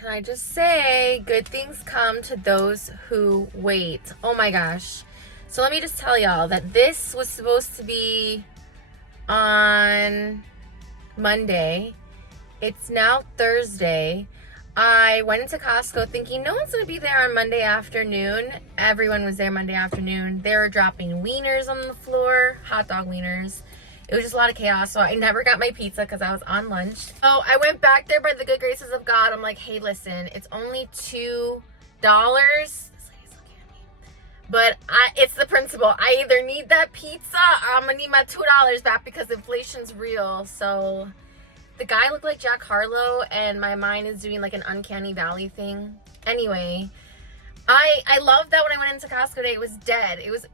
Can I just say, good things come to those who wait. Oh my gosh. So let me just tell y'all that this was supposed to be on Monday. It's now Thursday. I went into Costco thinking no one's going to be there on Monday afternoon. Everyone was there Monday afternoon. They were dropping wieners on the floor, hot dog wieners. It was just a lot of chaos, so I never got my pizza because I was on lunch. So I went back there by the good graces of God. I'm like, hey, listen, it's only $2. This lady's looking at me. But it's the principle. I either need that pizza or I'm going to need my $2 back because inflation's real. So the guy looked like Jack Harlow, and my mind is doing like an uncanny valley thing. Anyway, I love that when I went into Costco today, it was dead. It was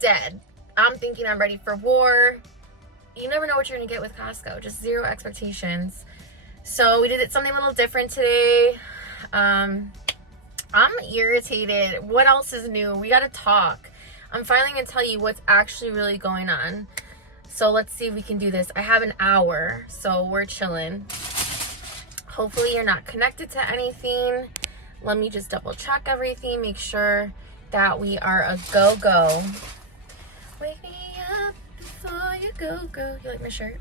dead. I'm thinking I'm ready for war. You never know what you're gonna get with Costco. Just zero expectations. So we did something a little different today. I'm irritated. What else is new? We gotta talk. I'm finally gonna tell you what's actually really going on. So let's see if we can do this. I have an hour, so we're chilling. Hopefully you're not connected to anything. Let me just double check everything, make sure that we are a go-go. Wake me up before you go. You like my shirt?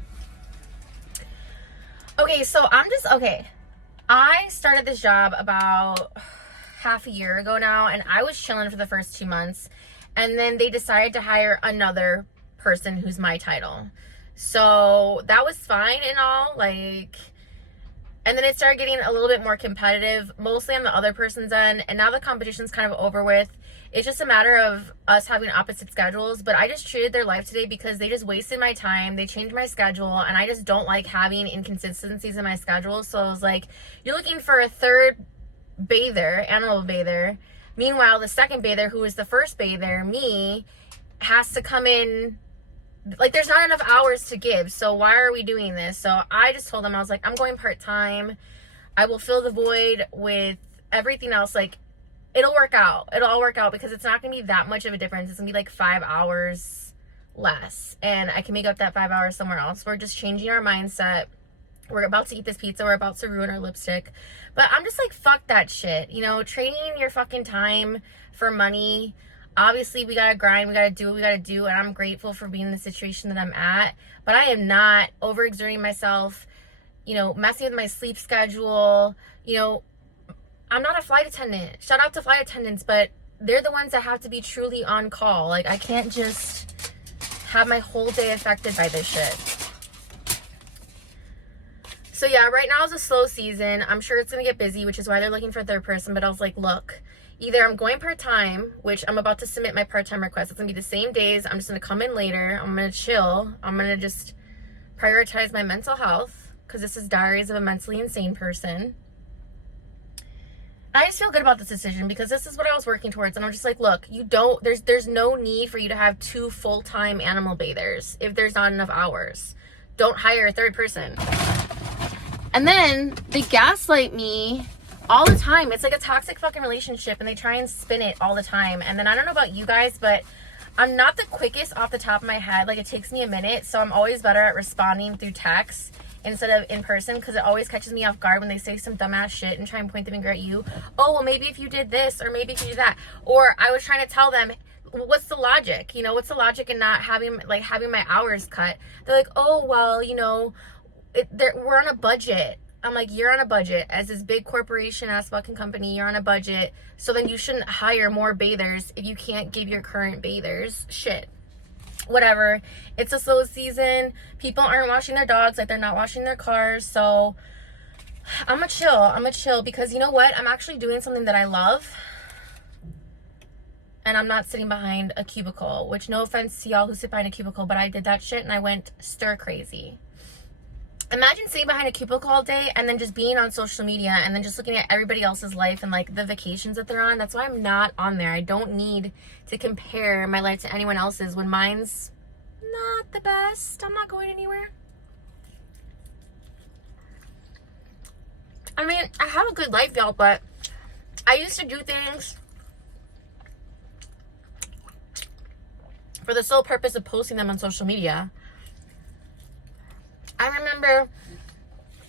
Okay, so I started this job about half a year ago now, and I was chilling for the first 2 months, and then they decided to hire another person who's my title. So that was fine and all, and then it started getting a little bit more competitive, mostly on the other person's end, and now the competition's kind of over with. It's just a matter of us having opposite schedules, but I just treated their life today because they just wasted my time. They changed my schedule, and I just don't like having inconsistencies in my schedule. So I was like, you're looking for a third bather, animal bather. Meanwhile, the second bather, who is the first bather, me, has to come in. Like, there's not enough hours to give, so why are we doing this? So I just told them, I was like, I'm going part-time. I will fill the void with everything else. Like, it'll work out. It'll all work out because it's not going to be that much of a difference. It's going to be like 5 hours less, and I can make up that 5 hours somewhere else. We're just changing our mindset. We're about to eat this pizza. We're about to ruin our lipstick. But I'm just like, fuck that shit. You know, trading your fucking time for money. Obviously, we gotta grind, we gotta do what we gotta do, and I'm grateful for being in the situation that I'm at, but I am not overexerting myself, you know, messing with my sleep schedule. You know, I'm not a flight attendant. Shout out to flight attendants, but they're the ones that have to be truly on call. Like, I can't just have my whole day affected by this shit. So yeah, right now is a slow season. I'm sure it's gonna get busy, which is why they're looking for a third person, but I was like, look, either I'm going part-time, which I'm about to submit my part-time request. It's going to be the same days. I'm just going to come in later. I'm going to chill. I'm going to just prioritize my mental health because this is Diaries of a Mentally Insane Person. I just feel good about this decision because this is what I was working towards. And I'm just like, look, there's no need for you to have 2 full-time animal bathers if there's not enough hours. Don't hire a third person. And then they gaslight me all the time. It's like a toxic fucking relationship, and they try and spin it all the time. And then I don't know about you guys, but I'm not the quickest off the top of my head. Like, it takes me a minute, so I'm always better at responding through text instead of in person, because it always catches me off guard when they say some dumbass shit and try and point the finger at you. Oh, well, maybe if you did this, or maybe if you did that. Or I was trying to tell them, what's the logic? You know, what's the logic in not having my hours cut? They're like, oh, well, you know, we're on a budget. I'm like, you're on a budget. As this big corporation ass fucking company, you're on a budget. So then you shouldn't hire more bathers if you can't give your current bathers shit. Whatever. It's a slow season. People aren't washing their dogs like they're not washing their cars. So I'm gonna chill. I'm gonna chill because you know what? I'm actually doing something that I love. And I'm not sitting behind a cubicle, which no offense to y'all who sit behind a cubicle, but I did that shit and I went stir crazy. Imagine sitting behind a cubicle all day and then just being on social media and then just looking at everybody else's life and like the vacations that they're on. That's why I'm not on there. I don't need to compare my life to anyone else's when mine's not the best. I'm not going anywhere. I mean, I have a good life, y'all, but I used to do things for the sole purpose of posting them on social media. I remember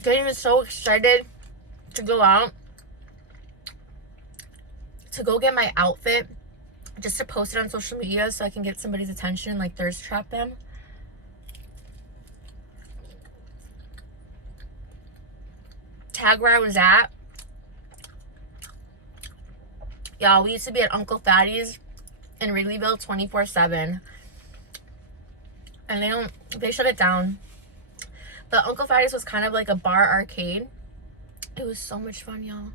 getting so excited to go out to go get my outfit just to post it on social media so I can get somebody's attention, like thirst trap them. Tag where I was at. Y'all, we used to be at Uncle Fatty's in Wrigleyville 24/7. And they shut it down. But Uncle Fatty's was kind of like a bar arcade. It was so much fun, y'all.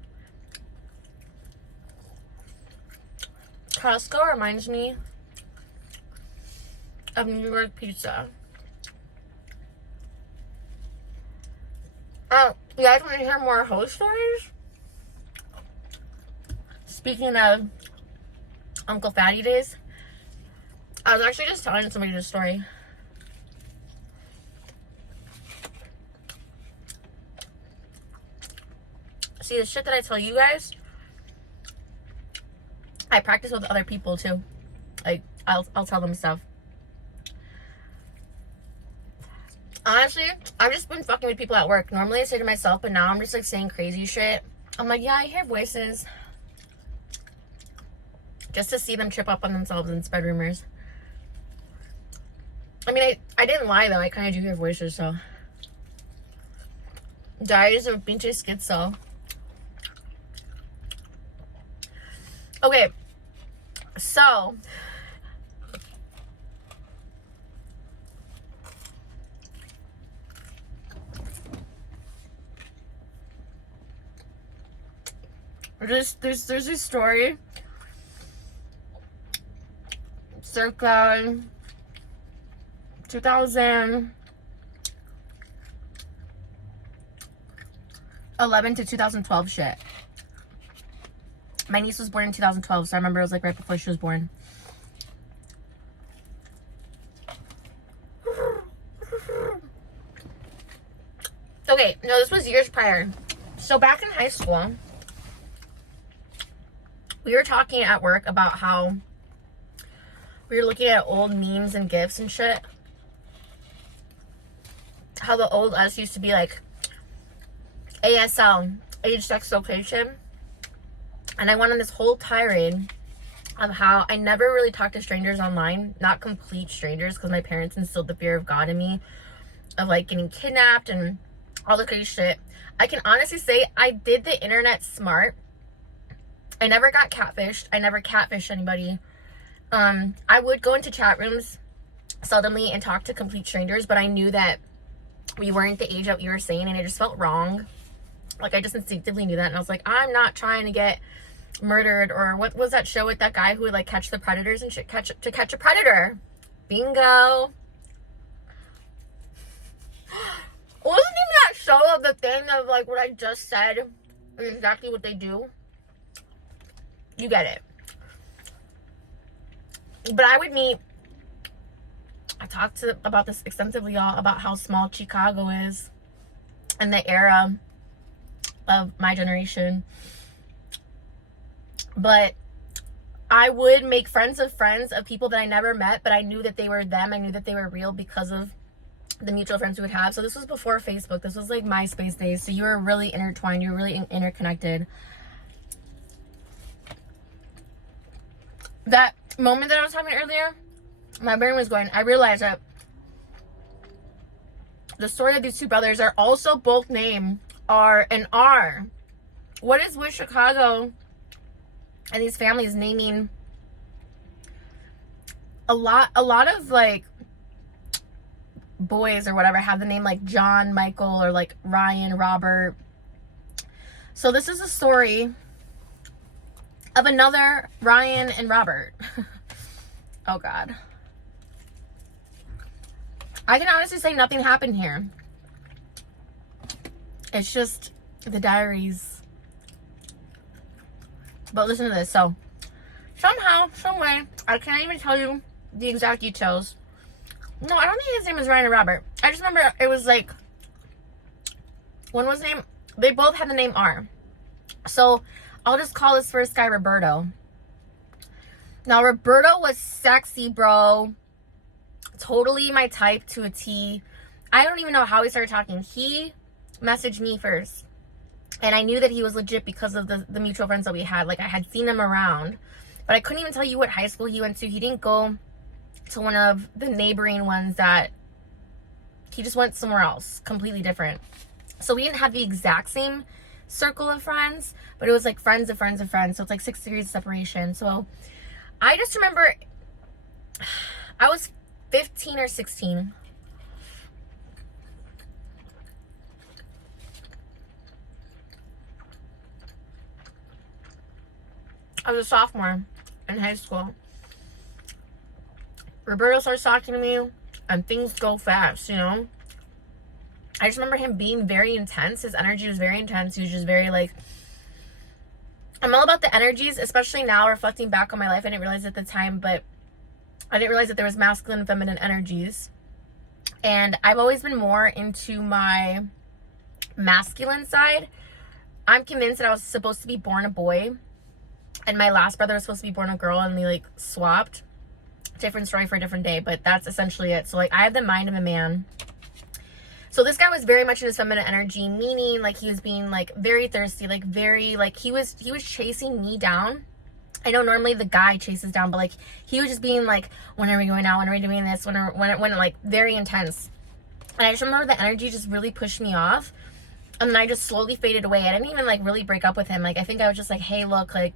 Costco reminds me of New York pizza. You guys want to hear more host stories? Speaking of Uncle Fatty days, I was actually just telling somebody this story. See, the shit that I tell you guys, I practice with other people too. Like, I'll tell them stuff. Honestly, I've just been fucking with people at work. Normally I say to myself, but now I'm just like saying crazy shit. I'm like, yeah, I hear voices. Just to see them trip up on themselves and spread rumors. I mean, I didn't lie though. I kind of do hear voices, so. Diaries of Pinche Schizo. Okay, so. There's this story. Circa 2011 to 2012 shit. My niece was born in 2012, so I remember it was like right before she was born. Okay, no, this was years prior. So back in high school, we were talking at work about how we were looking at old memes and GIFs and shit. How the old us used to be like ASL, age, sex, location. And I went on this whole tirade of how I never really talked to strangers online. Not complete strangers, because my parents instilled the fear of God in me. Of like getting kidnapped and all the crazy shit. I can honestly say I did the internet smart. I never got catfished. I never catfished anybody. I would go into chat rooms seldomly and talk to complete strangers, but I knew that we weren't the age that we were saying, and it just felt wrong. Like, I just instinctively knew that, and I was like, I'm not trying to get murdered, or what was that show with that guy who would like catch the predators and shit? Catch a predator. Bingo. Wasn't even that show of the thing of like what I just said is exactly what they do? You get it. But I talked about this extensively, y'all, about how small Chicago is in the era of my generation. But I would make friends of people that I never met, but I knew that they were them. I knew that they were real because of the mutual friends we would have. So this was before Facebook. This was like Myspace days. So you were really intertwined. You were really interconnected. That moment that I was having earlier, my brain was going, I realized that the story of these two brothers are also both named R and R. What is with Chicago and these families naming a lot of like boys or whatever have the name like John, Michael, or like Ryan, Robert. So this is a story of another Ryan and Robert. Oh God. I can honestly say nothing happened here. It's just the diaries. But listen to this. So somehow, some way, I can't even tell you the exact details. No, I don't think his name is Ryan or Robert. I just remember it was like, one was named, they both had the name R. So I'll just call this first guy Roberto. Now, Roberto was sexy, bro. Totally my type to a T. I don't even know how we started talking. He messaged me first. And I knew that he was legit because of the mutual friends that we had. Like, I had seen him around. But I couldn't even tell you what high school he went to. He didn't go to one of the neighboring ones that... He just went somewhere else. Completely different. So we didn't have the exact same circle of friends. But it was like friends of friends of friends. So it's like 6 degrees of separation. So I just remember... I was 15 or 16. I was a sophomore in high school. Roberto starts talking to me, and things go fast, you know? I just remember him being very intense. His energy was very intense. He was just very, like... I'm all about the energies, especially now, reflecting back on my life. I didn't realize at the time, but I didn't realize that there was masculine and feminine energies. And I've always been more into my masculine side. I'm convinced that I was supposed to be born a boy. And my last brother was supposed to be born a girl, and we, like, swapped. Different story for a different day, but that's essentially it. So, like, I have the mind of a man. So this guy was very much in his feminine energy, meaning, like, he was being, like, very thirsty, like, very, like, he was chasing me down. I know normally the guy chases down, but, like, he was just being, like, when are we going out? When are we doing this? When like, very intense. And I just remember the energy just really pushed me off. And then I just slowly faded away. I didn't even, like, really break up with him. Like, I think I was just like, hey, look, like,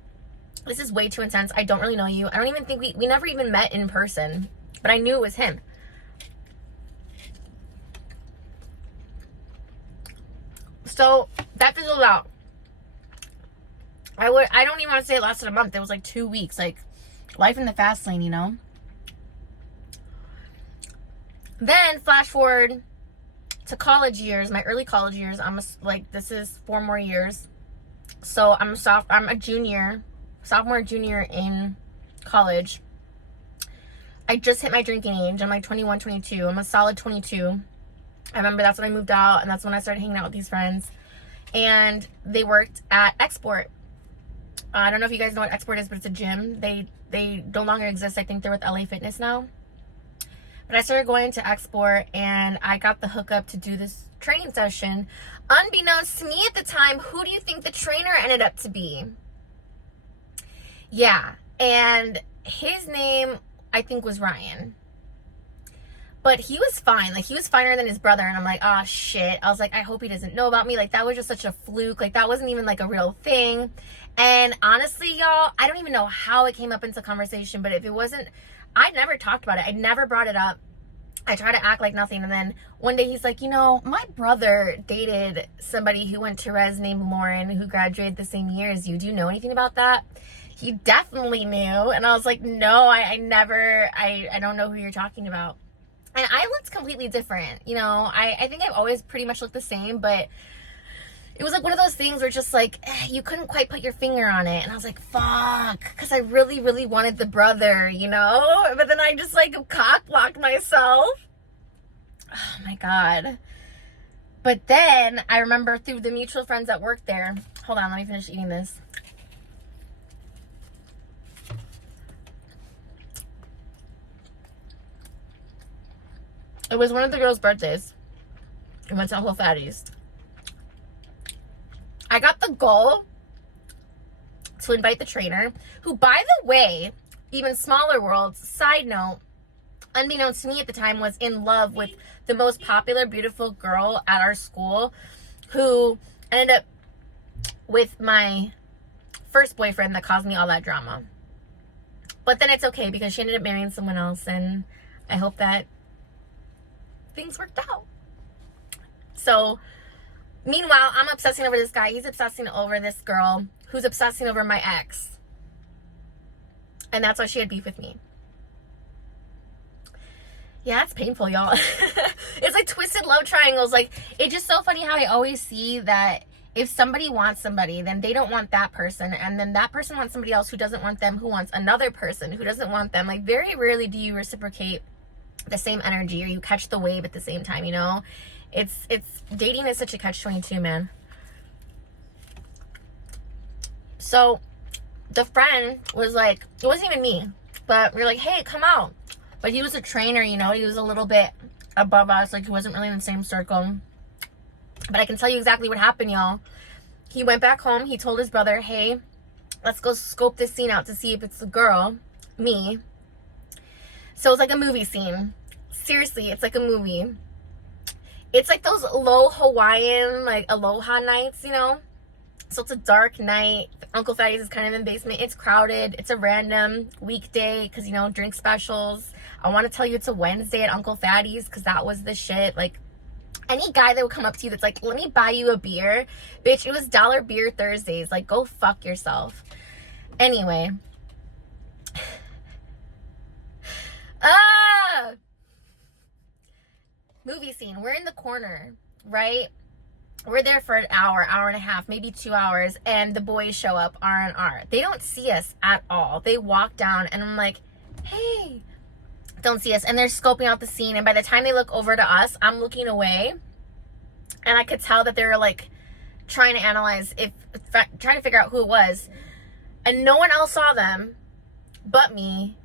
this is way too intense. I don't really know you. I don't even think we never even met in person. But I knew it was him. So, that fizzled out. I don't even want to say it lasted a month. It was like 2 weeks. Like, life in the fast lane, you know? Then, flash forward to college years, my early college years. This is 4 more years. So, I'm a junior. Sophomore, junior in college. I just hit my drinking age. I'm like 21, 22. I'm a solid 22. I remember that's when I moved out, and that's when I started hanging out with these friends. And they worked at Export. I don't know if you guys know what Export is, but it's a gym. They no longer exist. I think they're with LA Fitness now. But I started going to Export, and I got the hookup to do this training session. Unbeknownst to me at the time, who do you think the trainer ended up to be? Yeah, and his name, I think, was Ryan. But he was fine. Like, he was finer than his brother, and I'm like, oh, shit. I was like, I hope he doesn't know about me. Like, that was just such a fluke. Like, that wasn't even, like, a real thing. And honestly, y'all, I don't even know how it came up into conversation, but if it wasn't, I'd never talked about it. I'd never brought it up. I try to act like nothing, and then one day he's like, you know, my brother dated somebody who went to res named Lauren, who graduated the same year as you. Do you know anything about that? He definitely knew. And I was like, no, I don't know who you're talking about. And I looked completely different. You know, I think I've always pretty much looked the same, but it was like one of those things where just like, you couldn't quite put your finger on it. And I was like, fuck, because I really, really wanted the brother, you know? But then I just like cock-blocked myself. Oh my God. But then I remember through the mutual friends that worked there. Hold on, let me finish eating this. It was one of the girls' birthdays. We went to Whole Fatties. I got the goal to invite the trainer, who, by the way, even smaller worlds, side note, unbeknownst to me at the time, was in love with the most popular, beautiful girl at our school, who ended up with my first boyfriend that caused me all that drama. But then it's okay, because she ended up marrying someone else, and I hope that things worked out. So, meanwhile, I'm obsessing over this guy. He's obsessing over this girl who's obsessing over my ex. And that's why she had beef with me. Yeah, it's painful, y'all. It's like twisted love triangles. Like, it's just so funny how I always see that if somebody wants somebody, then they don't want that person. And then that person wants somebody else who doesn't want them, who wants another person who doesn't want them. Like, very rarely do you reciprocate the same energy, or you catch the wave at the same time, you know? It's dating is such a catch-22, man. So the friend was like, it wasn't even me, but we were like, hey, come out. But he was a trainer, you know, he was a little bit above us, like he wasn't really in the same circle. But I can tell you exactly what happened, y'all. he went back home. He told his brother, hey, let's go scope this scene out to see if it's a girl, me. So it's like a movie scene. Seriously, it's like a movie. It's like those low Hawaiian, like aloha nights, you know? So it's a dark night. Uncle Fatty's is kind of in the basement. It's crowded. It's a random weekday because, you know, drink specials. I want to tell you it's a Wednesday at Uncle Fatty's because that was the shit. Like, any guy that would come up to you that's like, let me buy you a beer. Bitch, it was dollar beer Thursdays. Like, go fuck yourself. Anyway. Movie scene. We're in the corner, right? We're there for an hour, hour and a half, maybe 2 hours, and the boys show up, R&R. They don't see us at all. They walk down, and I'm like, hey, don't see us. And they're scoping out the scene, and by the time they look over to us, I'm looking away, and I could tell that they were, like, trying to analyze, trying to figure out who it was, and no one else saw them but me.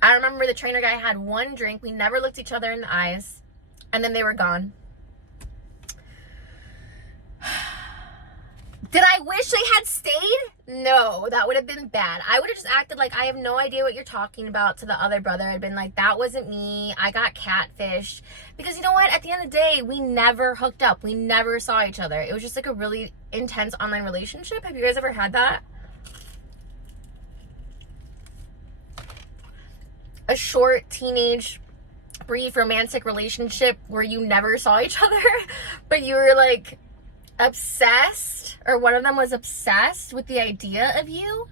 I remember the trainer guy had one drink. We never looked each other in the eyes, and then they were gone. Did I wish they had stayed? No, that would have been bad. I would have just acted like I have no idea what you're talking about to the other brother. I'd been like, that wasn't me. I got catfished. Because you know what? At the end of the day, we never hooked up. We never saw each other. It was just like a really intense online relationship. Have you guys ever had that? A short teenage brief romantic relationship where you never saw each other, but you were like obsessed, or one of them was obsessed with the idea of you.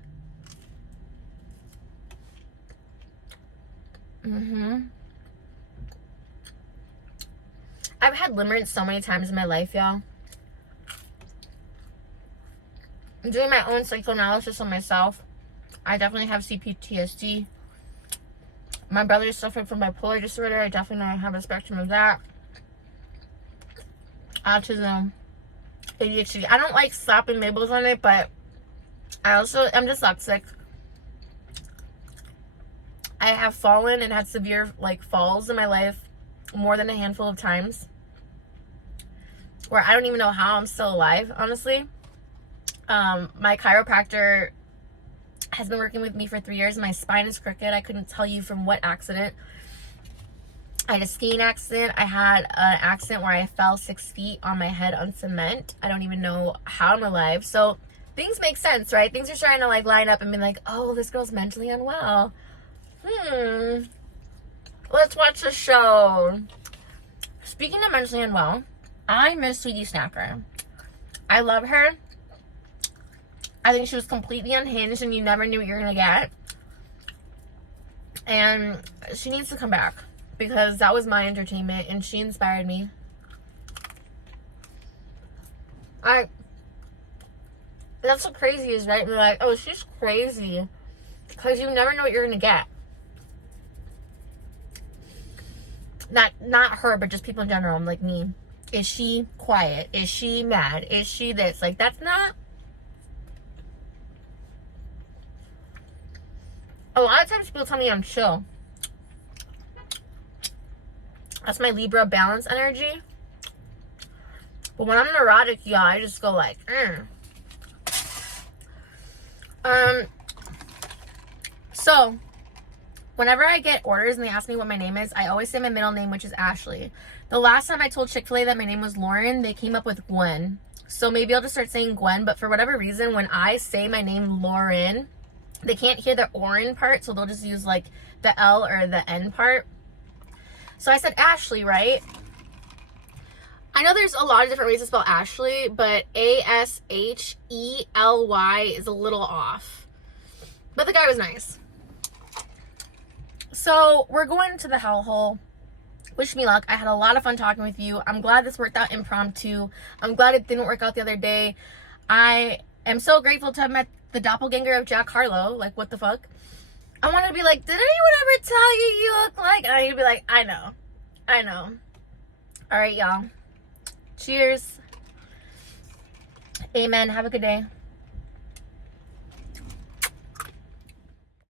I've had limerence so many times in my life, y'all. I'm doing my own psychoanalysis on myself. I definitely have CPTSD. My brother suffered from bipolar disorder. I definitely have a spectrum of that. Autism. ADHD. I don't like slapping labels on it, but I'm dyslexic. I have fallen and had severe like falls in my life more than a handful of times, where I don't even know how I'm still alive, honestly. My chiropractor has been working with me for 3 years. My spine is crooked. I couldn't tell you from what accident. I had a skiing accident. I had an accident where I fell 6 feet on my head on cement. I don't even know how I'm alive. So things make sense, right? Things are starting to like line up and be like, oh, this girl's mentally unwell. Let's watch the show. Speaking of mentally unwell, I miss Sweetie Snacker. I love her. I think she was completely unhinged and you never knew what you were going to get. And she needs to come back because that was my entertainment and she inspired me. That's what crazy is, right? We're like, oh, she's crazy. Because you never know what you're going to get. Not her, but just people in general, like me. Is she quiet? Is she mad? Is she this? Like, that's not... A lot of times people tell me I'm chill. That's my Libra balance energy. But when I'm neurotic, y'all, I just go like, So, whenever I get orders and they ask me what my name is, I always say my middle name, which is Ashley. The last time I told Chick-fil-A that my name was Lauren, they came up with Gwen. So maybe I'll just start saying Gwen, but for whatever reason, when I say my name Lauren, they can't hear the Orin part, so they'll just use like the L or the N part. So I said Ashley, right? I know there's a lot of different ways to spell Ashley, but Ashely is a little off. But the guy was nice. So we're going to the hellhole. Wish me luck. I had a lot of fun talking with you. I'm glad this worked out impromptu. I'm glad it didn't work out the other day. I am so grateful to have met the doppelganger of Jack Harlow. Like, what the fuck? I want to be like, did anyone ever tell you you look like? And I need to be like, I know. All right, y'all. Cheers. Amen. Have a good day.